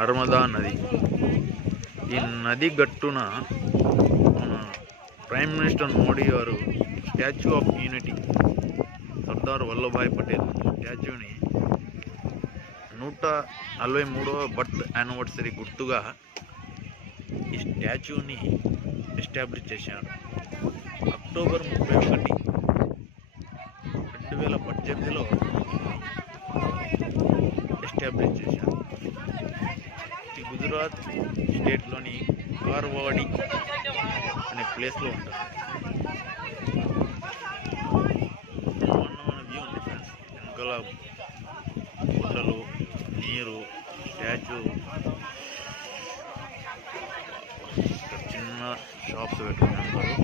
నర్మదా నది. ఈ నది గట్టున మన prime minister Modi garu statue of unity Sardar Vallabhbhai Patel స్టాచ్యూని 143వ బర్త్ యానివర్సరీ గుర్తుగా ఈ స్టాచ్యూని ఎస్టాబ్లిష్ చేశారు. అక్టోబర్ 31, 2018లో ఎస్టాబ్లిష్ చేశారు. ఇది గుజరాత్ స్టేట్లోని కార్వాడి అనే ప్లేస్లో ఉంటుంది. బ్రహ్మాండమైన వ్యూ ఉంది ఫ్రెండ్స్. వెనకాల కొండలు, నీరు, స్టాచ్యూ, చిన్న షాప్స్ పెట్టుకున్నారు.